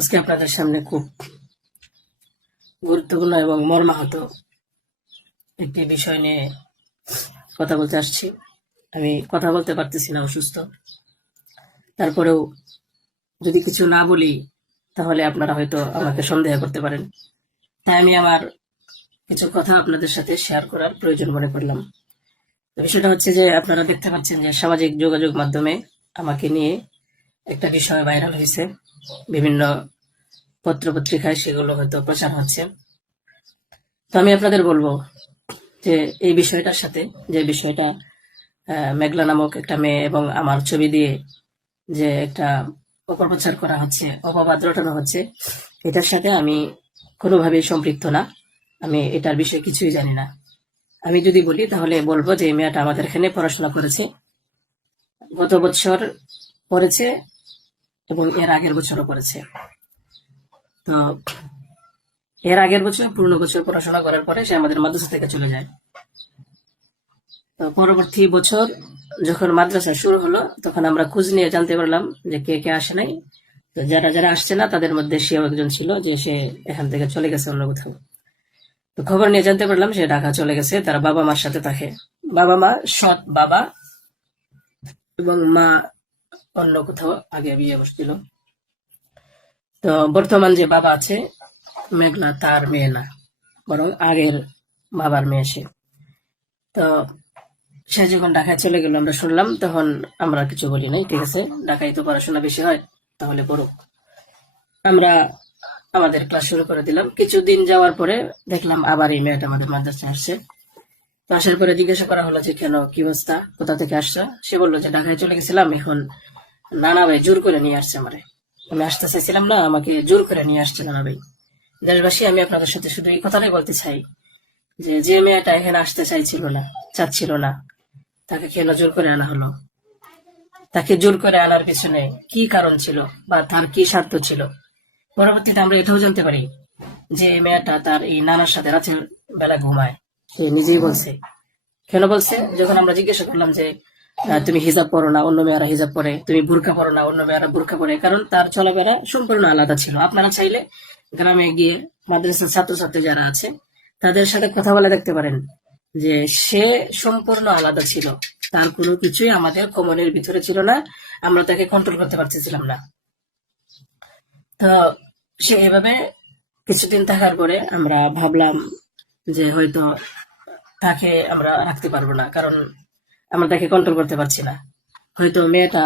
আজকে আপনাদের সামনে খুব গুরুত্বপূর্ণ এবং মর্মাহত একটি বিষয় নিয়ে কথা বলতে আসছি। আমি কথা বলতে পারতেছি না, অসুস্থ। তারপরেও যদি কিছু না বলি তাহলে আপনারা হয়তো আমাকে সন্দেহ করতে পারেন। তাই আমি আমার কিছু কথা আপনাদের সাথে শেয়ার করার প্রয়োজন মনে করলাম। বিষয়টা হচ্ছে যে আপনারা দেখতে পাচ্ছেন যে সামাজিক যোগাযোগ মাধ্যমে আমাকে নিয়ে একটা বিষয় ভাইরাল হয়েছে, বিভিন্ন পত্রপত্রিকায় সেগুলো হয়তো প্রচার হচ্ছে। তো আমি আপনাদের বলবো যে এই বিষয়টার সাথে, যে বিষয়টা মেঘলা নামক একটা মেয়ে এবং আমার ছবি দিয়ে যে একটা অপপ্রচার করা হচ্ছে, অপবাদ রটানো হচ্ছে, এটার সাথে আমি কোনোভাবেই সম্পৃক্ত না। আমি এটার বিষয়ে কিছুই জানি না। আমি যদি বলি তাহলে বলবো যে এই মেয়েটা আমাদের এখানে পড়াশোনা করেছে, গত বছর পড়েছে এবং এর আগের বছরও পড়েছে। তো এর আগের বছর পূর্ণ বছর পড়াশোনা করার পরে সে আমাদের মাদ্রাসা থেকে চলে যায়। তো পরবর্তী বছর যখন মাদ্রাসা শুরু হলো তখন আমরা খোঁজ নিয়ে জানতে পারলাম যে কে কে আসে নাই। তো যারা যারা আসছে না তাদের মধ্যে সেও একজন ছিল, যে সে এখান থেকে চলে গেছে অন্য কোথাও। তো খবর নিয়ে জানতে পারলাম সে ঢাকা চলে গেছে, তার বাবা মার সাথে থাকে। বাবা মা, সৎ বাবা এবং মা অন্য কোথাও আগে বিয়ে বসছিল। তো বর্তমান যে বাবা আছে মেঘলা, তার মেয়ে না, বরং আগের বাবার মেয়ে সে। তো সে যখন ঢাকায় চলে গেল আমরা শুনলাম, তখন আমরা কিছু বলি নাই, ঠিক আছে, ঢাকায় তো পড়াশোনা বেশি হয়, তাহলে পড়ুক। আমরা আমাদের ক্লাস শুরু করে দিলাম। কিছুদিন যাওয়ার পরে দেখলাম আবার এই মেয়েটা আমাদের মাদ্রাসায় আসছে। তো আসার পরে জিজ্ঞাসা করা হলো যে কেন, কি অবস্থা, কোথা থেকে আসছো? সে বললো যে ঢাকায় চলে গেছিলাম, এখন নানা ভাই জোর করে নিয়ে আসছে আমারে। আমি আসতে চাইছিলাম না, আমাকে জোর করে নিয়ে আসছে নানা ভাই। দেশবাসী, আমি আপনাদের সাথে শুধু এই কথাটাই বলতে চাই যে যে মেয়েটা এখানে আসতে চাইছিল না, চাচ্ছিল না, তাকে কেন জোর করে আনা হলো? তাকে জোর করে আনার পিছনে কি কারণ ছিল বা তার কি স্বার্থ ছিল? পরবর্তীতে আমরা এটাও জানতে পারি যে এই মেয়েটা তার এই নানার সাথে রাতের বেলা ঘুমায়। সে নিজেই বলছে। কেন বলছে? যখন আমরা জিজ্ঞাসা করলাম যে তুমি হিজাব পরো না, অন্য মেয়েরা হিজাব পরে, তুমি বুরকা পরো না, অন্য মেয়েরা বুরকা পরে, কারণ তার চলাফেরা সম্পূর্ণ আলাদা ছিল। আপনারা চাইলে গ্রামে গিয়ে মাদ্রাসার ছাত্রছাত্রী যারা আছে তাদের সাথে কথা বলে দেখতে পারেন যে সে সম্পূর্ণ আলাদা ছিল। তার কোনো কিছুই আমাদের কমনের ভিতরে ছিল না, আমরা তাকে কন্ট্রোল করতে পারতেছিলাম না। তো সে এভাবে কিছুদিন থাকার পরে আমরা ভাবলাম যে হয়তো তাকে আমরা রাখতে পারবো না, কারণ আমরা তাকে কন্ট্রোল করতে পারছি না। হয়তো মেয়েটা